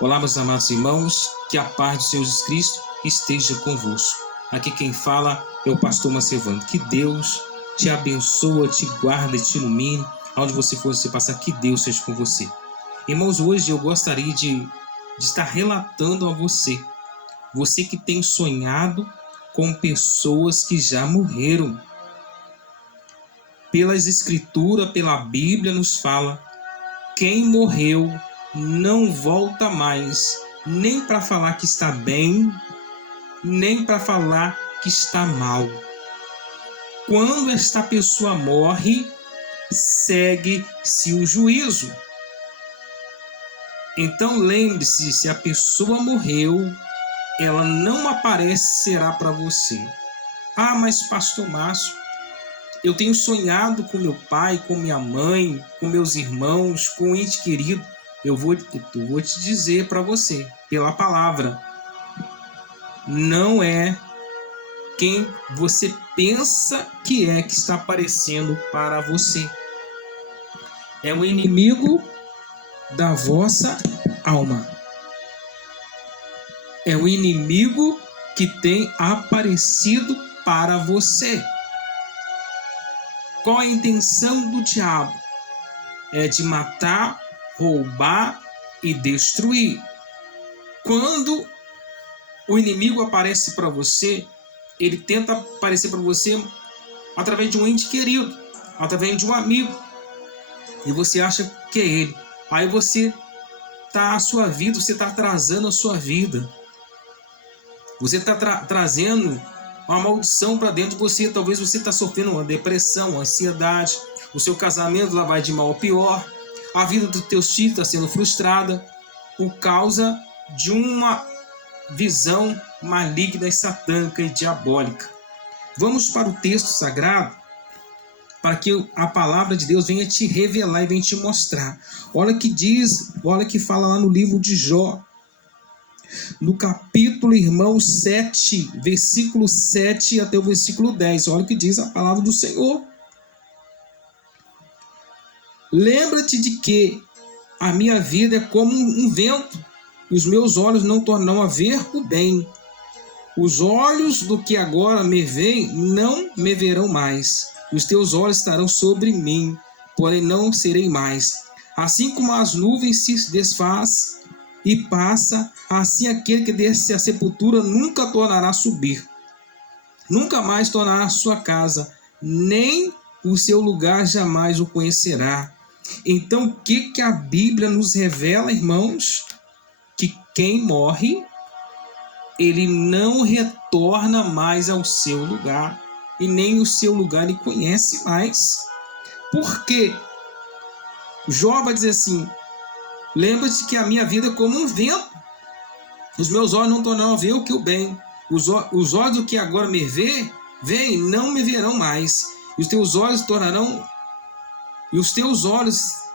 Olá, meus amados irmãos, que a paz do Senhor Jesus Cristo esteja convosco. Aqui quem fala é o pastor Macevando. Que Deus te abençoe, te guarde, te ilumine. Aonde você for, você passar, que Deus seja com você. Irmãos, hoje eu gostaria de estar relatando a você que tem sonhado com pessoas que já morreram. Pelas Escrituras, pela Bíblia, nos fala: quem morreu não volta mais, nem para falar que está bem, nem para falar que está mal. Quando esta pessoa morre, segue-se o juízo. Então lembre-se, se a pessoa morreu, ela não aparecerá para você. Ah, mas pastor Márcio, eu tenho sonhado com meu pai, com minha mãe, com meus irmãos, com um ente querido. Eu vou te dizer para você, pela palavra, não é quem você pensa que está aparecendo para você. É o inimigo da vossa alma. É o inimigo que tem aparecido para você. Qual a intenção do diabo? É de matar, roubar e destruir. Quando o inimigo aparece para você, ele tenta aparecer para você através de um ente querido, através de um amigo, e você acha que é ele. Aí você está atrasando a sua vida. Você está trazendo uma maldição para dentro de você. Talvez você está sofrendo uma depressão, uma ansiedade. O seu casamento lá vai de mal a pior. A vida dos teus filhos está sendo frustrada por causa de uma visão maligna e satânica e diabólica. Vamos para o texto sagrado para que a palavra de Deus venha te revelar e venha te mostrar. Olha que diz, olha que fala lá no livro de Jó, no capítulo, irmão, 7, versículo 7 até o versículo 10. Olha o que diz a palavra do Senhor. Lembra-te de que a minha vida é como um vento, e os meus olhos não tornam a ver o bem. Os olhos do que agora me veem não me verão mais. Os teus olhos estarão sobre mim, porém não serei mais. Assim como as nuvens se desfaz e passa, assim aquele que desce à sepultura nunca tornará a subir. Nunca mais tornará a sua casa, nem o seu lugar jamais o conhecerá. Então, o que a Bíblia nos revela, irmãos? Que quem morre, ele não retorna mais ao seu lugar, e nem o seu lugar ele conhece mais. Por quê? Jó vai dizer assim: lembra-te que a minha vida é como um vento, os meus olhos não tornarão a ver o que o bem. Os olhos do que agora me veem não me verão mais, e os teus olhos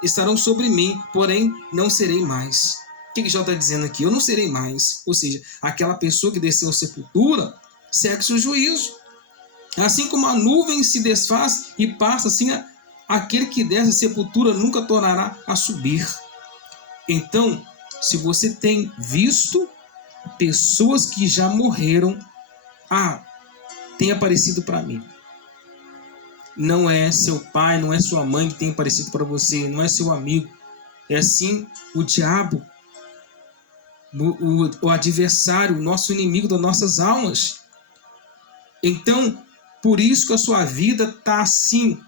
estarão sobre mim, porém não serei mais. O que Jó está dizendo aqui? Eu não serei mais. Ou seja, aquela pessoa que desceu à sepultura segue-se o juízo. Assim como a nuvem se desfaz e passa, assim aquele que desce à sepultura nunca tornará a subir. Então, se você tem visto pessoas que já morreram, tem aparecido para mim. Não é seu pai, não é sua mãe que tem aparecido para você, não é seu amigo. É sim o diabo, o adversário, o nosso inimigo das nossas almas. Então, por isso que a sua vida está assim.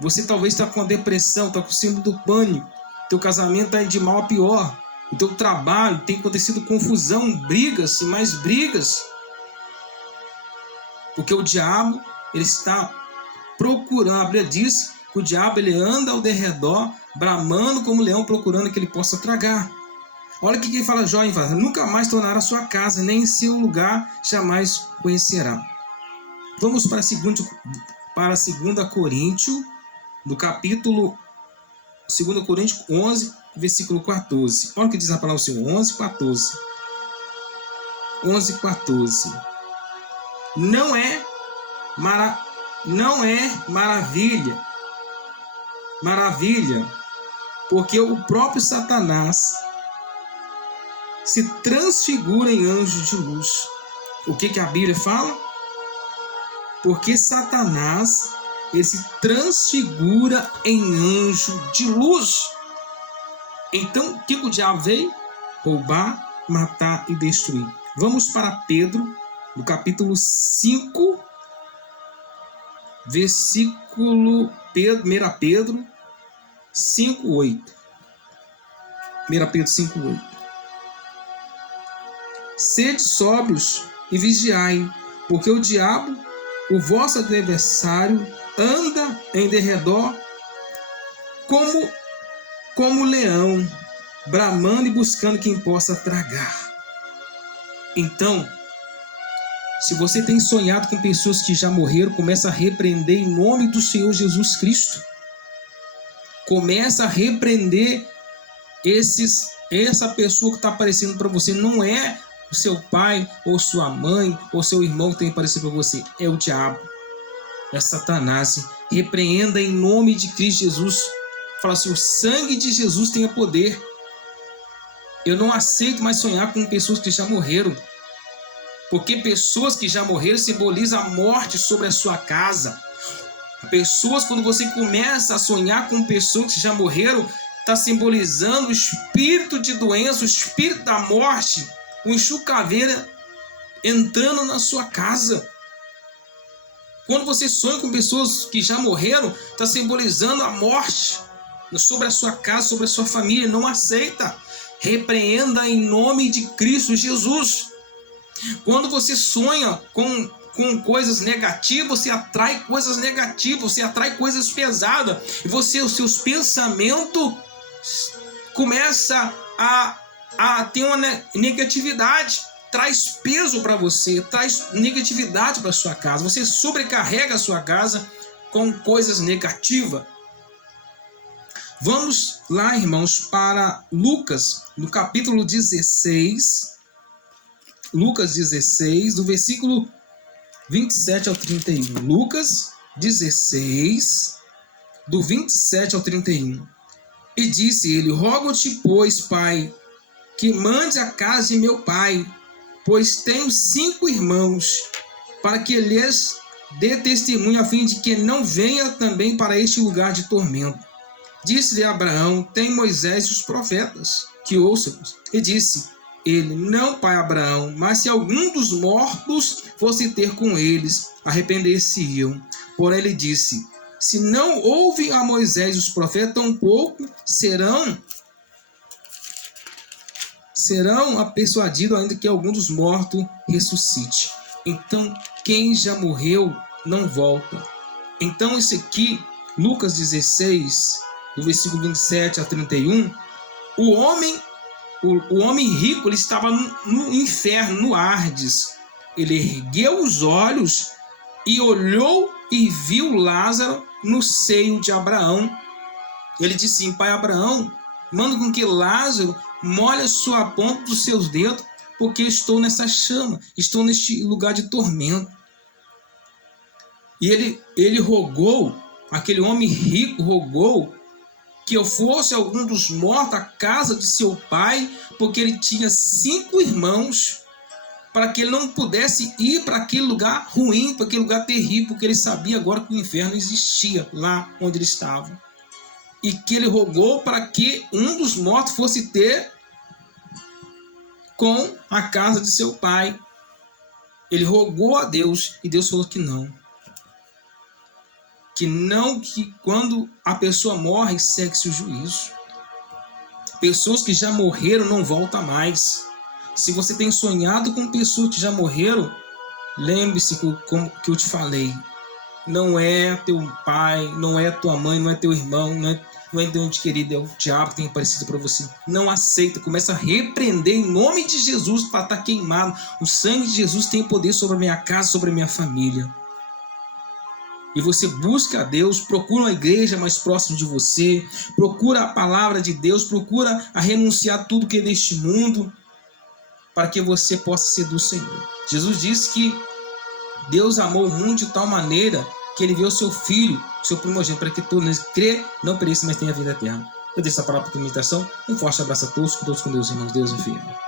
Você talvez está com a depressão, está com o síndrome do pânico. Teu casamento está indo de mal a pior. O teu trabalho tem acontecido confusão, brigas e mais brigas. Porque o diabo, ele está procurando. A Bíblia diz que o diabo, ele anda ao derredor, bramando como leão, procurando que ele possa tragar. Olha o que ele fala, Jó, nunca mais tornará a sua casa, nem em seu lugar jamais conhecerá. Vamos para 2 Coríntios, no capítulo 2 Coríntios 11, versículo 14. Olha o que diz a palavra do Senhor, 11, 14. 11, 14. Não é maravilha, porque o próprio Satanás se transfigura em anjo de luz. O que a Bíblia fala? Porque Satanás, ele se transfigura em anjo de luz. Então, o que o diabo veio? Roubar, matar e destruir. Vamos para Pedro, no capítulo 5, versículo 1 Pedro 5:8. 1 Pedro 5:8. Sede sóbrios e vigiai, porque o diabo, o vosso adversário, anda em derredor como leão, bramando e buscando quem possa tragar. Então, se você tem sonhado com pessoas que já morreram, começa a repreender em nome do Senhor Jesus Cristo. Começa a repreender essa pessoa que está aparecendo para você. Não é o seu pai, ou sua mãe, ou seu irmão que tem aparecido para você. É o diabo. É Satanás. Repreenda em nome de Cristo Jesus. Fala assim: o sangue de Jesus tem poder. Eu não aceito mais sonhar com pessoas que já morreram. Porque pessoas que já morreram simbolizam a morte sobre a sua casa. Pessoas, quando você começa a sonhar com pessoas que já morreram, está simbolizando o espírito de doença, o espírito da morte, o Exu Caveira entrando na sua casa. Quando você sonha com pessoas que já morreram, está simbolizando a morte sobre a sua casa, sobre a sua família. Não aceita. Repreenda em nome de Cristo Jesus. Quando você sonha com coisas negativas, você atrai coisas negativas, você atrai coisas pesadas. E os seus pensamentos começam a ter uma negatividade. Traz peso para você, traz negatividade para sua casa. Você sobrecarrega a sua casa com coisas negativas. Vamos lá, irmãos, para Lucas, no capítulo 16. Lucas 16, do versículo 27 ao 31. Lucas 16, do 27 ao 31. E disse ele: rogo-te, pois, Pai, que mande a casa de meu pai, pois tenho 5 irmãos, para que lhes dê testemunho, a fim de que não venha também para este lugar de tormento. Disse-lhe Abraão: tem Moisés e os profetas, que ouçam-os. E disse ele: não, pai Abraão, mas se algum dos mortos fosse ter com eles, arrepender-se-iam. Porém ele disse: se não ouvem a Moisés e os profetas, tampouco serão persuadidos, ainda que algum dos mortos ressuscite. Então, quem já morreu não volta. Então, esse aqui, Lucas 16, do versículo 27 a 31, o homem rico, ele estava no inferno, no Hades. Ele ergueu os olhos e olhou e viu Lázaro no seio de Abraão. Ele disse assim: pai Abraão, manda com que Lázaro molhe a sua ponta dos seus dedos, porque estou nessa chama, estou neste lugar de tormento. E ele rogou, aquele homem rico rogou que eu fosse algum dos mortos à casa de seu pai, porque ele tinha 5 irmãos, para que ele não pudesse ir para aquele lugar ruim, para aquele lugar terrível, porque ele sabia agora que o inferno existia lá onde ele estava. E que ele rogou para que um dos mortos fosse ter com a casa de seu pai. Ele rogou a Deus e Deus falou que não. Que quando a pessoa morre, segue-se o juízo. Pessoas que já morreram não voltam mais. Se você tem sonhado com pessoas que já morreram, lembre-se como que eu te falei. Não é teu pai, não é tua mãe, não é teu irmão, não é teu ente querido, é o diabo que tem aparecido para você. Não aceita, começa a repreender em nome de Jesus para estar queimado. O sangue de Jesus tem poder sobre a minha casa, sobre a minha família. E você busca a Deus, procura uma igreja mais próxima de você, procura a palavra de Deus, procura a renunciar tudo que é deste mundo, para que você possa ser do Senhor. Jesus disse que Deus amou o mundo de tal maneira que ele enviou seu Filho, seu primogênito, para que todos crê, não pereça, mas tenha vida eterna. Eu deixo essa palavra para a meditação. Um forte abraço a todos com Deus, irmãos. Deus é fiel.